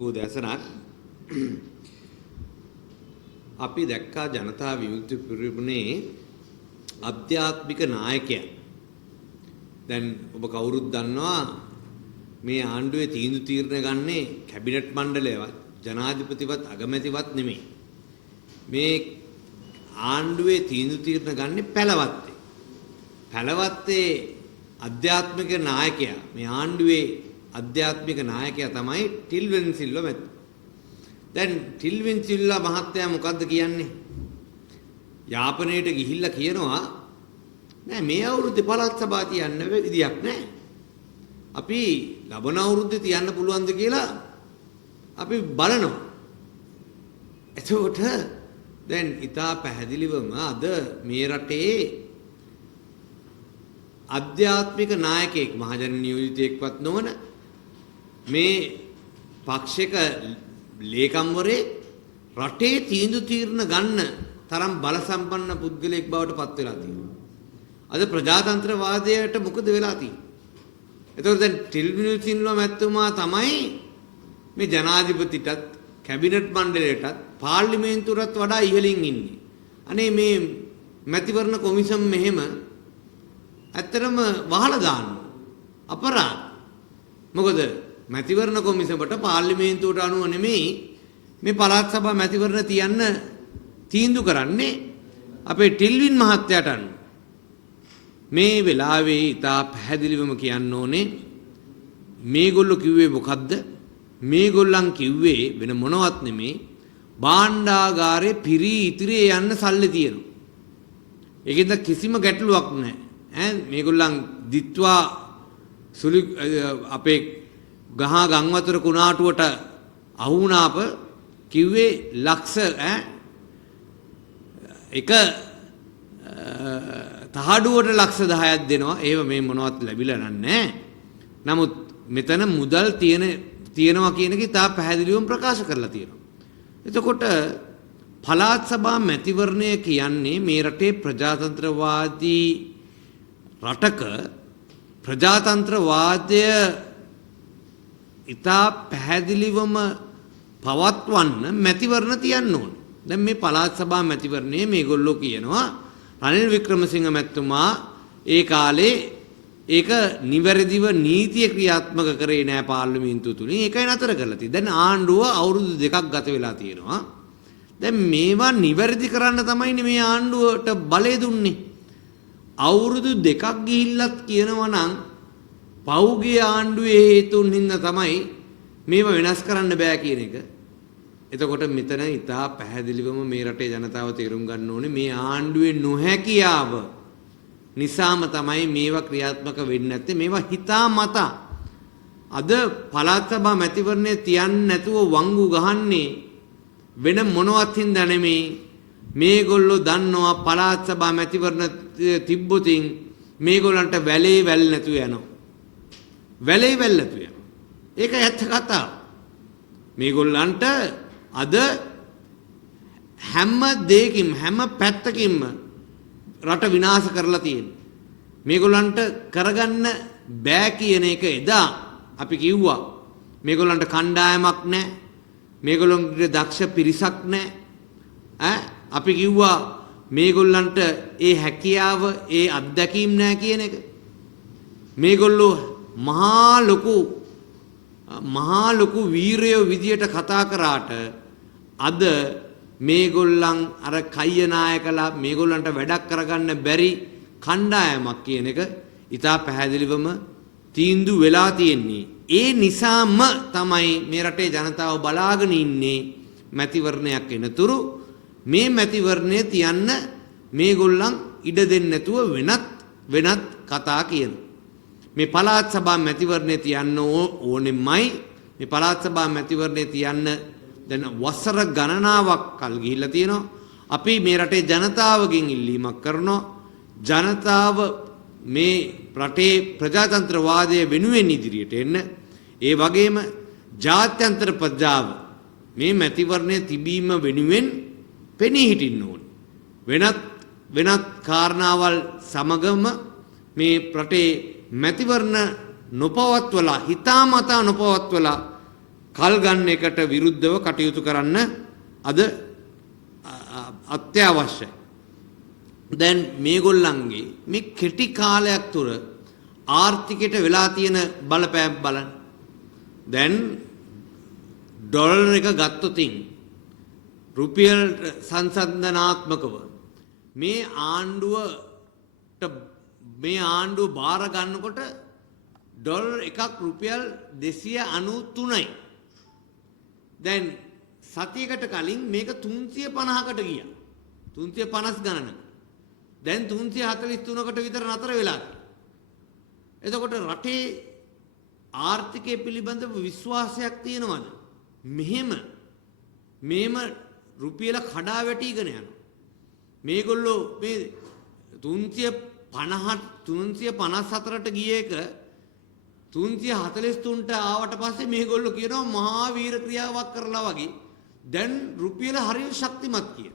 දැසනක් අපි දැක්කා ජනතා විමුක්ති පෙරමුණේ අධ්‍යාත්මික නායකයන්. දැන් ඔබ කවුරුත් දන්නවා මේ ආණ්ඩුවේ තීන්දුව තීරණ ගන්නේ කැබිනට් මණ්ඩලයවත් ජනාධිපතිවත් අගමැතිවත් නෙමෙයි. මේ ආණ්ඩුවේ තීන්දුව තීරණ ගන්නේ පැලවත්තේ. පැලවත්තේ අධ්‍යාත්මික නායකයා මේ ආණ්ඩුවේ අධ්‍යාත්මික නායකයා තමයි ටිල්වින් සිල්වා මැතිතුමා. දැන් ටිල්වින් සිල්වා මහත්තයා මොකද්ද කියන්නේ? යාපනයට ගිහිල්ලා කියනවා නෑ මේ අවුරුද්දේ පළාත් සභාව තියන්න විදියක් නෑ. අපි ලබන අවුරුද්දේ තියන්න පුළුවන්ද කියලා අපි බලනවා. එතකොට දැන් ඉතා පැහැදිලිවම අද මේ රටේ අධ්‍යාත්මික නායකයෙක් මහජන නියෝජිතයෙක්වත් නොවන මේ පක්ෂයක ලේකම්වරේ රටේ තීන්දුව තීරණ ගන්න තරම් බල සම්පන්න පුද්ගලයෙක් බවට පත් වෙලා තියෙනවා. අද ප්‍රජාතන්ත්‍රවාදයට මොකද වෙලා තියෙන්නේ? එතකොට දැන් ටිල්වින් සිල්වා මැතිතුමා තමයි මේ ජනාධිපතිටත් කැබිනට් මණ්ඩලයටත් පාර්ලිමේන්තුවටත් වඩා ඉහළින් ඉන්නේ. අනේ මේ මැතිවරණ කොමිසම් මෙහෙම ඇත්තටම වහලා දානවා. අපරාධ. මොකද මැතිවරණ කොමිසමට පාර්ලිමේන්තුවට අනුව නෙමෙයි මේ පළාත් සභා මැතිවරණ තියන්න තීන්දුව කරන්නේ අපේ ටිල්වින් මහත්තයාට අනුව. මේ වෙලාවේ ඉතා පැහැදිලිවම කියන්න ඕනේ මේගොල්ලෝ කිව්වේ මොකද්ද? මේගොල්ලන් කිව්වේ වෙන මොනවත් නෙමෙයි භාණ්ඩාගාරේ පිරී ඉතිරේ යන්න සල්ලි තියෙනවා. ඒකෙන්ද කිසිම ගැටලුවක් නැහැ. මේගොල්ලන් දිත්වා සුළු අපේ ගහ ගංවතුර කුණාටුවට අහු වුණාප කිව්වේ ලක්ෂ එක තහඩුවට ලක්ෂ 10ක් දෙනවා. ඒව මේ මොනවත් ලැබිලා නැහැ. නමුත් මෙතන මුදල් තියෙනවා කියන එක තා පැහැදිලිවම ප්‍රකාශ කරලා තියෙනවා. එතකොට පළාත් සභා මැතිවරණය කියන්නේ මේ රටේ ප්‍රජාතන්ත්‍රවාදී රටක ප්‍රජාතන්ත්‍රවාදය ඉතා පැහැදිලිවම පවත්වන්න මැතිවරණ තියන්න ඕන. දැන් මේ පළාත් සභා මැතිවරණයේ මේගොල්ලෝ කියනවා රනිල් වික්‍රමසිංහ මැතිතුමා ඒ කාලේ ඒක නිවැරදිව නීතිය ක්‍රියාත්මක කරේ නෑ පාර්ලිමේන්තුව තුලින්. ඒකයි නතර කරලා තියෙන්නේ. දැන් ආණ්ඩුව අවුරුදු 2ක් ගත වෙලා තියෙනවා. දැන් මේවා නිවැරදි කරන්න තමයි මේ ආණ්ඩුවට බලය දුන්නේ. අවුරුදු 2ක් ගිහිල්ලත් කියනවා නම් පෞගේ ආණ්ඩුවේ හේතුන් හින්දා තමයි මේවා වෙනස් කරන්න බෑ කියන එක. එතකොට මෙතන ඉතා පැහැදිලිවම මේ රටේ ජනතාව තේරුම් ගන්න ඕනේ මේ ආණ්ඩුවේ නොහැකියාව නිසාම තමයි මේවා ක්‍රියාත්මක වෙන්නේ නැත්තේ. මේවා හිතාමතා අද පළාත් සභා මැතිවරණය තියන්නේ නැතුව වංගු ගහන්නේ වෙන මොනවත් හින්දා නෙමෙයි. මේගොල්ලෝ දන්නවා පළාත් සභා මැතිවරණ තිබ්බොතින් මේගොල්ලන්ට වැලේ වැල් නැතුව යනවා. වැලේ වැල් නැතුව යනවා. ඒක ඇත්ත කතාව. මේගොල්ලන්ට අද හැම දෙයකින් හැම පැත්තකින්ම රට විනාශ කරලා තියෙනවා. මේගොල්ලන්ට කරගන්න බෑ කියන එක එදා අපි කිව්වා. මේගොල්ලන්ට කණ්ඩායමක් නැහැ. මේගොල්ලන්ගේ දක්ෂ පිරිසක් නැහැ. අපි කිව්වා මේගොල්ලන්ට ඒ හැකියාව ඒ අත්දැකීම් නැහැ කියන එක. මේගොල්ලෝ මහා ලොකු වීරයෝ විදියට කතා කරාට අද මේගොල්ලන් අර කය්‍ය නායකලා මේගොල්ලන්ට වැඩක් කරගන්න බැරි කණ්ඩායමක් කියන එක ඉතා පැහැදිලිවම තීන්දුව වෙලා තියෙන්නේ. ඒ නිසාම තමයි මේ රටේ ජනතාව බලාගෙන ඉන්නේ මැතිවරණයක් එනතුරු මේ මැතිවරණය තියන්න මේගොල්ලන් ඉඩ දෙන්නේ නැතුව වෙනත් කතා කියන. මේ පළාත් සභා මැතිවරණය තියන්න ඕනෙමයි. මේ පළාත් සභා මැතිවරණය තියන්න දැන් වසර ගණනාවක් කල් ගිහිල්ලා තියෙනවා. අපි මේ රටේ ජනතාවගෙන් ඉල්ලීමක් කරනවා. ජනතාව මේ රටේ ප්‍රජාතන්ත්‍රවාදය වෙනුවෙන් ඉදිරියට එන්න. ඒ වගේම ජාත්‍යන්තර ප්‍රජාව මේ මැතිවරණය තිබීම වෙනුවෙන් පෙනී හිටින්න ඕන. වෙනත් කාරණාවල් සමගම මේ රටේ මැතිවරණ නොපවත්වලා හිතාමතා නොපවත්වලා කල් ගන්න එකට විරුද්ධව කටයුතු කරන්න අද අත්‍යවශ්‍යයි. දැන් මේගොල්ලන්ගේ මේ කෙටි කාලයක් තුර ආර්ථිකයට වෙලා තියෙන බලපෑම් බලන්න. දැන් ඩොලර් එක ගත්තොතින් රුපියල් සංසන්දනාත්මකව මේ ආණ්ඩුව බාර ගන්නකොට ඩොලර් එකක් රුපියල් 293යි. දැන් සතියකට කලින් මේක 350කට ගියා. 350 ගණනක. දැන් 343කට විතර නතර වෙලා. එතකොට රටේ ආර්ථිකය පිළිබඳව විශ්වාසයක් තියෙනවද? මෙහෙම රුපියල කඩා වැටිගෙන යනවා. මේගොල්ලෝ මේ 354ට ගිය එක 343ට ආවට පස්සේ මේගොල්ලෝ කියනවා මහා වීර ක්‍රියාවක් කරලා වගේ. දැන් රුපියල හරිය ශක්තිමත් කියන.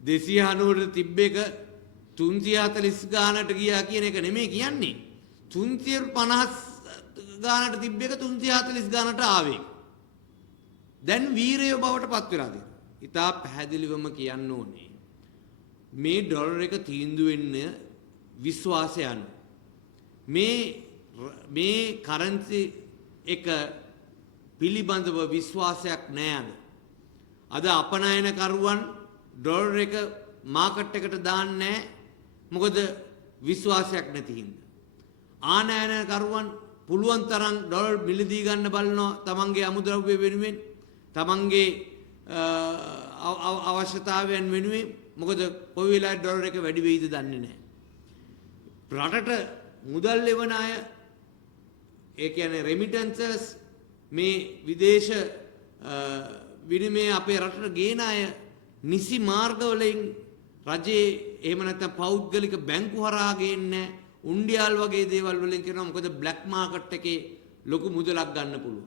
290ට තිබ්බ එක 340 ගානට ගියා කියන එක නෙමෙයි කියන්නේ. 350 ගානට තිබ්බ එක 340 ගානට ආවේ. දැන් වීරය බවට පත් වෙලා තියෙනවා. ඉතා පැහැදිලිවම කියන්න ඕනේ මේ ඩොලර් එක තීන්දුව වෙන්න විශ්වාසය අනුව මේ කරන්සි එක පිළිබඳව විශ්වාසයක් නැහැ අද අපනයනකරුවන් ඩොලර් එක මාකට් එකට දාන්නේ නැහැ. මොකද විශ්වාසයක් නැති හින්දා. ආනයනකරුවන් පුළුවන් තරම් ඩොලර් මිලදී ගන්න බලනවා තමන්ගේ අමුද්‍රව්‍ය වෙනුවෙන් තමන්ගේ අවශ්‍යතාවයන් වෙනුවෙන්. මොකද කොයි වෙලාවෙ ඩොලර් එක වැඩි වෙයිද දන්නේ නැහැ. රටට මුදල් ලැබෙන අය ඒ කියන්නේ රෙමිටන්සස් මේ විදේශ විනිමය අපේ රටට ගේන අය නිසි මාර්ගවලින් රජයේ එහෙම නැත්නම් පෞද්ගලික බැංකු හරහා ගේන්නේ උන්ඩියාල් වගේ දේවල් වලින් කරනවා. මොකද බ්ලැක් මාකට් එකේ ලොකු මුදලක් ගන්න පුළුවන්.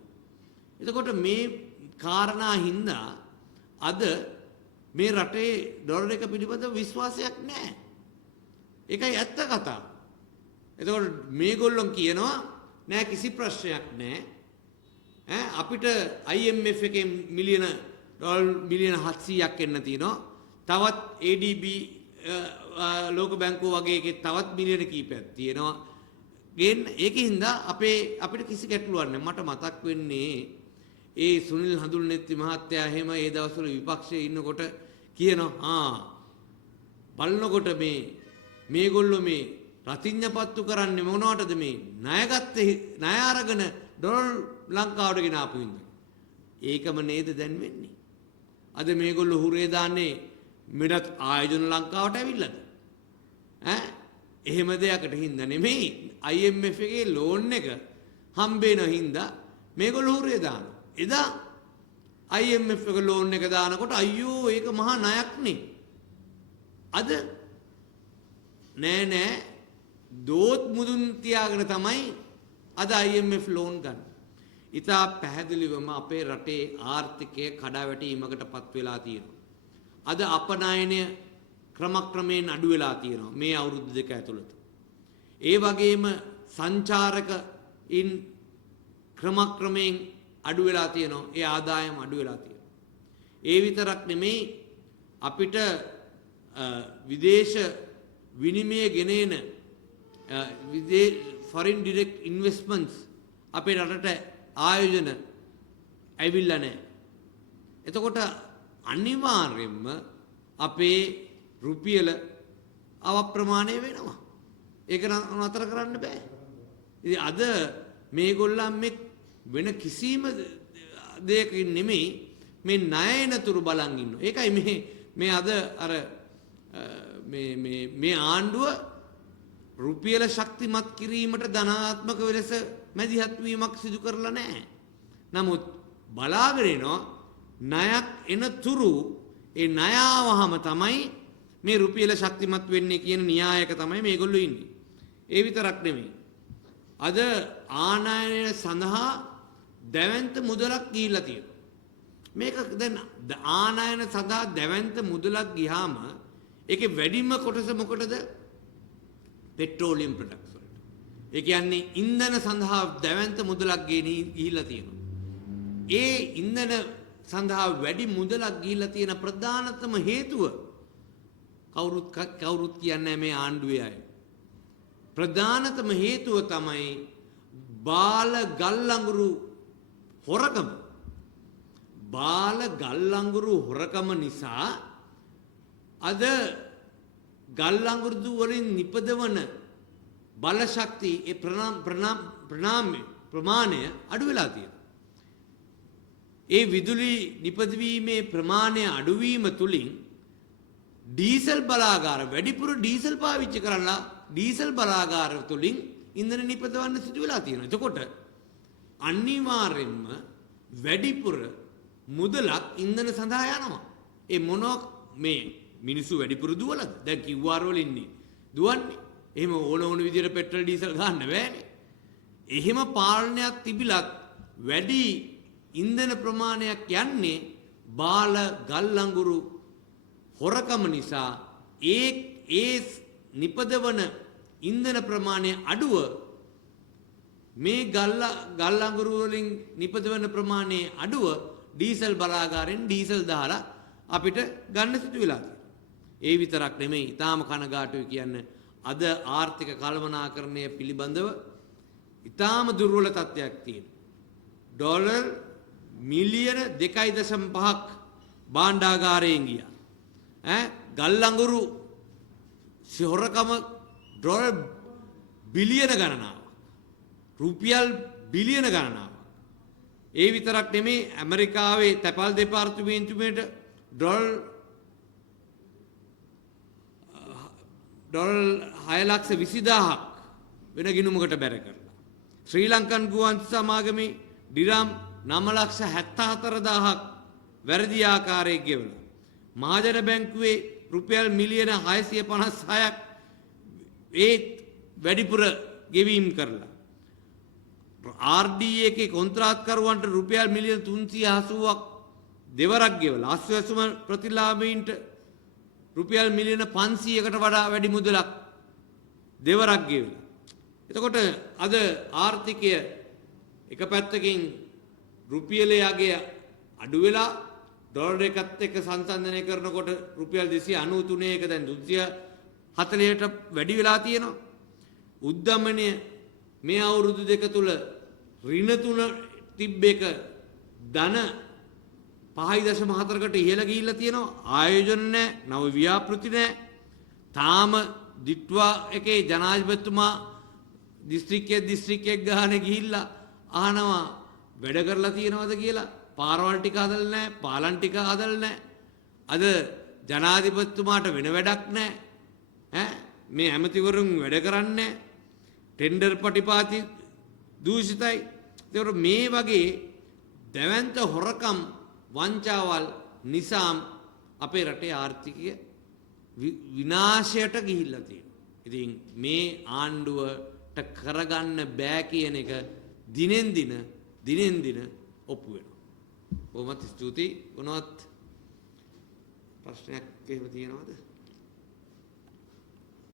එතකොට මේ කාරණා හින්දා අද මේ රටේ ඩොලර් එක පිළිබඳව විශ්වාසයක් නැහැ. ඒකයි ඇත්ත කතාව. එතකොට මේගොල්ලෝ කියනවා නෑ කිසි ප්‍රශ්නයක් නෑ. අපිට IMF එකෙන් මිලියන ඩොලර් මිලියන 700ක් එන්න තියෙනවා. තවත් ADB ලෝක බැංකුව වගේ එකේ තවත් මිලියන කීපයක් තියෙනවා. ඒකින්ද අපිට කිසි ගැටලුවක් නැහැ. මට මතක් වෙන්නේ ඒ සුනිල් හඳුල්නෙත්ති මහත්තයා එහෙම ඒ දවස්වල විපක්ෂයේ ඉන්නකොට කියනවා බලනකොට මේගොල්ලෝ මේ රතිඤ්ඤපත්තු කරන්නේ මොනවටද මේ ණය අරගෙන ඩොලර් ලංකාවට ගෙන ආපු ඉන්නේ. ඒකම නේද දැන් වෙන්නේ. අද මේගොල්ලෝ හුරේ දාන්නේ මෙඩත් ආයෝජන ලංකාවට ඇවිල්ලාද? එහෙම දෙයකට හින්දා නෙමෙයි. IMF එකේ ලෝන් එක හම්බෙන හින්දා මේගොල්ලෝ හුරේ දානවා. එදා IMF එක ලෝන් එක දානකොට අයියෝ ඒක මහා ණයක් නේ. අද නෑ දෝත් මුදුන් තියාගෙන තමයි අද IMF ලෝන් ගන්න. ඉතා පැහැදිලිවම අපේ රටේ ආර්ථිකය කඩාවැටීමකට පත් වෙලා තියෙනවා. අද අපනයනය ක්‍රමක්‍රමයෙන් අඩු වෙලා තියෙනවා මේ අවුරුදු දෙක ඇතුළත. ඒ වගේම සංචාරකයින් ක්‍රමක්‍රමයෙන් අඩු වෙලා තියෙනවා. ඒ ආදායම අඩු වෙලා තියෙනවා. ඒ විතරක් නෙමෙයි අපිට විදේශ විනිමය ගෙනෙන foreign direct investments අපේ රටට ආයෝජන ඇවිල්ලා නැහැ. එතකොට අනිවාර්යයෙන්ම අපේ රුපියල අවප්‍රමාණය වෙනවා. ඒක නතර කරන්න බෑ. ඉතින් අද මේගොල්ලන් මේ වෙන කිසිම දෙයකින් නෙමෙයි මේ ණයනතුරු බලන් ඉන්නවා. ඒකයි මේ අද අර මේ ආණ්ඩුව රුපියල ශක්තිමත් කිරීමට ධනාත්මක වෙලස මැදිහත් වීමක් සිදු කරලා නැහැ. නමුත් බලාගෙන ඉනවා ණයක් එනතුරු ඒ ණය ආවහම තමයි මේ රුපියල ශක්තිමත් වෙන්නේ කියන න්‍යායක තමයි මේගොල්ලෝ ඉන්නේ. ඒ විතරක් නෙමෙයි. අද ආනයනය සඳහා දැවැන්ත මුදලක් ගිහිල්ලා තියෙනවා. මේක දැන් ආනයන සඳහා දැවැන්ත මුදලක් ගියාම ඒකේ වැඩිම කොටස මොකටද? පෙට්‍රෝලියම් ප්‍රොඩක්ට්ස් වලට. ඒ කියන්නේ ඉන්ධන සඳහා දැවැන්ත මුදලක් ගිහිල්ලා තියෙනවා. ඒ ඉන්ධන සඳහා වැඩි මුදලක් ගිහිල්ලා තියෙන ප්‍රධානතම හේතුව කවුරුත් කියන්නේ මේ ආණ්ඩුවේ අය. ප්‍රධානතම හේතුව තමයි බාල ගල් අඟුරු හොරකම. බාල ගල් අඟුරු හොරකම නිසා අද ගල් අඟුරු වලින් නිපදවන බල ශක්තිය ඒ ප්‍රමාණය අඩු වෙලා තියෙනවා. ඒ විදුලි නිපදවීමේ ප්‍රමාණය අඩුවීම තුලින් ඩීසල් බලාගාර වැඩිපුර ඩීසල් පාවිච්චි කරලා ඩීසල් බලාගාර තුලින් ඉන්ධන නිපදවන්න සිදු වෙලා තියෙනවා. එතකොට අනිවාර්යෙන්ම වැඩිපුර මුදලක් ඉන්ධන සඳහා යනවා. ඒ මොනවා මේ මිනිස්සු වැඩිපුර දුවලද? දැන් QR වල ඉන්නේ. දුවන්නේ. එහෙම ඕන විදිහට පෙට්‍රල් ඩීසල් ගන්න බෑනේ. එහෙම පාලනයක් තිබිලත් වැඩි ඉන්ධන ප්‍රමාණයක් යන්නේ බාල ගල් අඟුරු හොරකම නිසා ඒ නිපදවන ඉන්ධන ප්‍රමාණය අඩුව මේ ගල් අඟුරු වලින් නිපදවන ප්‍රමාණය අඩුව ඩීසල් බලාගාරෙන් ඩීසල් දාලා අපිට ගන්න සිදු වෙලා තියෙනවා. ඒ විතරක් නෙමෙයි ඊටාම කනගාටුයි කියන්නේ අද ආර්ථික කළමනාකරණය පිළිබඳව ඊටාම දුර්වල තත්ත්වයක් තියෙනවා. ඩොලර් මිලියන 2.5ක් භාණ්ඩාගාරයෙන් ගියා. ගල් අඟුරු හොරකම ඩොලර් බිලියන ගණනාවක්. රුපියල් බිලියන ගණනාවක්. ඒ විතරක් නෙමෙයි ඇමරිකාවේ තැපැල් දෙපාර්තමේන්තුවේට ඩොලර් 6,20,000ක් වෙන ගිණුමකට බැර කරලා. ශ්‍රී ලංකන් ගුවන් සමාගමේ ඩිරම් 9,74,000ක් වැරදි ආකාරයේ ගෙවලා. මහජන බැංකුවේ රුපියල් මිලියන 656ක් ඒත් වැඩිපුර ගෙවීම් කරලා. RDA එකේ කොන්ත්‍රාත්කරුවන්ට රුපියල් මිලියන 380ක් දෙවරක් ගෙවලා. අස්වැසුම ප්‍රතිලාභීන්ට රුපියල් මිලියන 500කට වඩා වැඩි මුදලක් දෙවරක් ගෙවලා. එතකොට අද ආර්ථිකය එක පැත්තකින් රුපියලේ යගේ අඩු වෙලා ඩොලර් එකත් එක්ක සංසන්දනය කරනකොට රුපියල් 293 එක දැන් 240ට වැඩි වෙලා තියෙනවා. උද්දමනය මේ අවුරුදු දෙක තුල ඍණ 3 තිබ්බ එක ධන 5.4කට ඉහළ ගිහිල්ලා තියෙනවා. ආයෝජන නැහැ, නව ව්‍යාපෘති නැහැ. තාම දිට්වා එකේ ජනාධිපතිතුමා දිස්ත්‍රික්කයක් ගානේ ගිහිල්ලා අහනවා වැඩ කරලා තියෙනවද කියලා. පාරවල් ටික හදලා නැහැ, පාලම් ටික හදලා නැහැ. අද ජනාධිපතිතුමාට වෙන වැඩක් නැහැ. මේ ඇමතිවරුන් වැඩ කරන්නේ නැහැ. ටෙන්ඩර් පටිපාති දූෂිතයි. ඒතකොට මේ වගේ දැවැන්ත හොරකම් වංචාවල් නිසා අපේ රටේ ආර්ථිකය විනාශයට ගිහිල්ලා තියෙනවා. ඉතින් මේ ආණ්ඩුවට කරගන්න බෑ කියන එක දිනෙන් දින ඔප්පු වෙනවා. බොහොමත් ස්තුතියි. මොනවත් ප්‍රශ්නයක් එහෙම තියෙනවද?